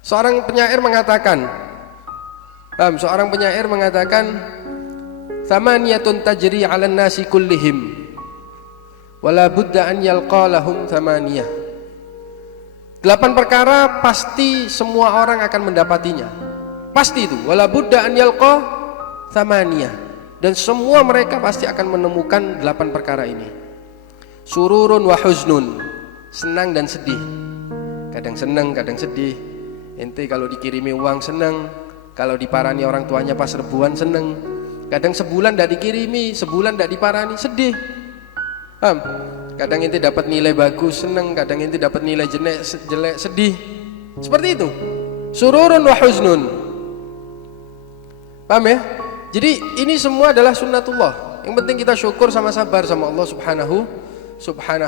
Seorang penyair mengatakan, thamaniyatun tajri 'alan nasi kullihim wala budda an yalqa lahum thamaniyah. 8 perkara pasti semua orang akan mendapatinya. Pasti itu, wala budda an yalqa thamaniyah. Dan semua mereka pasti akan menemukan 8 perkara ini. Sururun wa huznun, senang dan sedih. Kadang senang, kadang sedih. Ente kalau dikirimi uang senang, kalau diparani orang tuanya pas rebuan senang. Kadang sebulan tidak dikirimi, sebulan tidak diparani, sedih. Paham? Kadang ente dapat nilai bagus senang, kadang ente dapat nilai jelek sedih. Seperti itu. Sururun wa huznun. Paham ya? Jadi ini semua adalah sunnatullah. Yang penting kita syukur sama sabar sama Allah subhanahu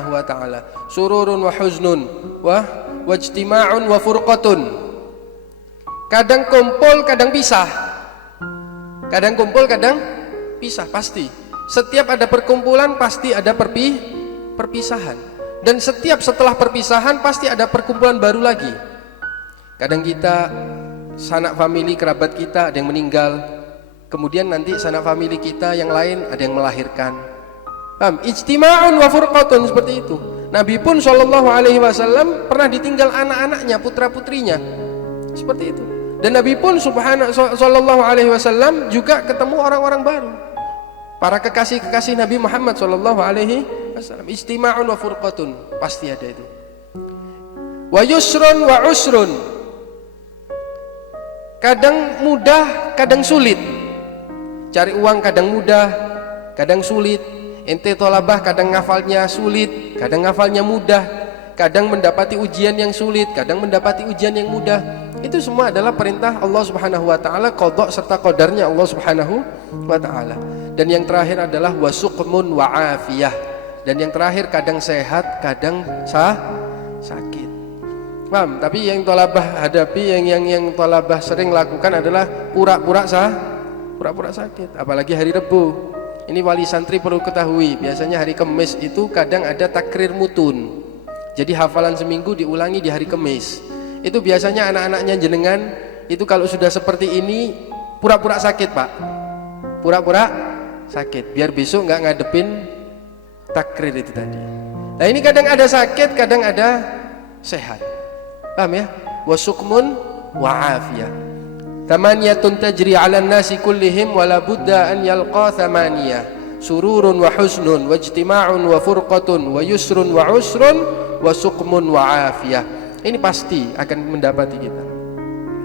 wa ta'ala. Sururun wa huznun wajtima'un wa furqatun. Kadang kumpul, kadang pisah. Kadang kumpul, kadang pisah, pasti. Setiap ada perkumpulan pasti ada perpisahan. Dan setiap setelah perpisahan pasti ada perkumpulan baru lagi. Kadang kita sanak famili kerabat kita ada yang meninggal, kemudian nanti sanak famili kita yang lain ada yang melahirkan. Paham? Ijtima'un wa furqatun, seperti itu. Nabi pun SAW pernah ditinggal anak-anaknya, putra-putrinya. Seperti itu. Dan Nabi pun SAW juga ketemu orang-orang baru, para kekasih-kekasih Nabi Muhammad SAW. Ijtima'un wa furqatun, pasti ada itu. Wa yusrun wa usrun, kadang mudah, kadang sulit. Cari uang kadang mudah, kadang sulit. Ente tolabah kadang ngafalnya sulit, kadang ngafalnya mudah. Kadang mendapati ujian yang sulit, kadang mendapati ujian yang mudah. Itu semua adalah perintah Allah Subhanahu wa taala, qada serta qadarnya Allah Subhanahu wa taala. Dan yang terakhir adalah wasuqmun wa afiyah. Dan yang terakhir kadang sehat, kadang sakit. Paham? Tapi yang tolabah hadapi, yang tolabah sering lakukan adalah pura-pura sakit, apalagi hari Rebu. Ini wali santri perlu ketahui, biasanya hari Kamis itu kadang ada takrir mutun. Jadi hafalan seminggu diulangi di hari Kamis. Itu biasanya anak-anaknya jenengan itu kalau sudah seperti ini pura-pura sakit, Pak. Pura-pura sakit biar besok nggak ngadepin takrir itu tadi. Nah, ini kadang ada sakit, kadang ada sehat. Paham ya? Wasukmun wa afiyah. Thamaniyatun tajri 'alan nasi kullihim wala budda an yalqa thamaniyah. Sururun wa husnun wajtima'un wa furqatun wa yusrun wa usrun wa suqmun wa afiyah. Ini pasti akan mendapati kita.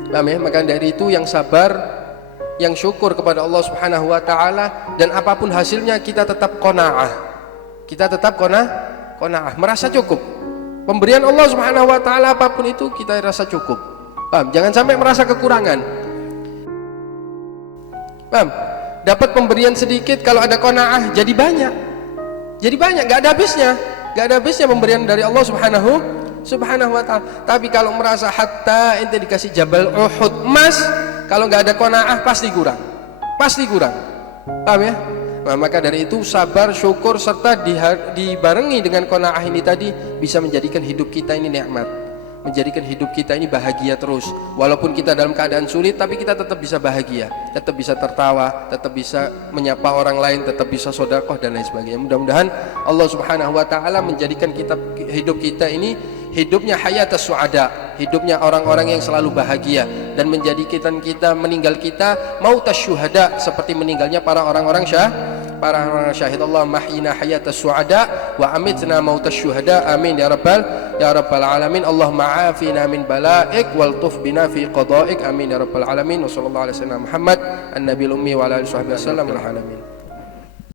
Paham ya? Maka dari itu yang sabar, yang syukur kepada Allah Subhanahu wa taala, dan apapun hasilnya kita tetap qanaah. Kita tetap qanaah, merasa cukup. Pemberian Allah Subhanahu wa taala apapun itu kita rasa cukup. Paham? Jangan sampai merasa kekurangan. Paham? Dapat pemberian sedikit, kalau ada qanaah jadi banyak. Jadi banyak, enggak ada habisnya. Enggak ada habisnya pemberian dari Allah Subhanahu wa ta'ala. Tapi kalau merasa hatta ente dikasih Jabal Uhud emas, kalau nggak ada qanaah pasti kurang. Paham ya? Nah, maka dari itu sabar, syukur serta dibarengi dengan qanaah ini tadi bisa menjadikan hidup kita ini nikmat, menjadikan hidup kita ini bahagia terus. Walaupun kita dalam keadaan sulit, tapi kita tetap bisa bahagia, tetap bisa tertawa, tetap bisa menyapa orang lain, tetap bisa sedekah dan lain sebagainya. Mudah-mudahan Allah Subhanahu wa taala menjadikan hidup kita ini hidupnya hayatus suada, hidupnya orang-orang yang selalu bahagia, dan menjadikan kita meninggal kita mautas syuhada, seperti meninggalnya para orang-orang syahid. Allah mahyina hayatus suada wa amitna mautas syuhada. Amin ya rabbal alamin. Allahumma afina min balaik wal tuf bina fi qadaik. Amin ya rabbal alamin. Wa sallallahu alaihi wasallam Muhammad an-nabiyil ummi wa ala alihi wasallam alamin.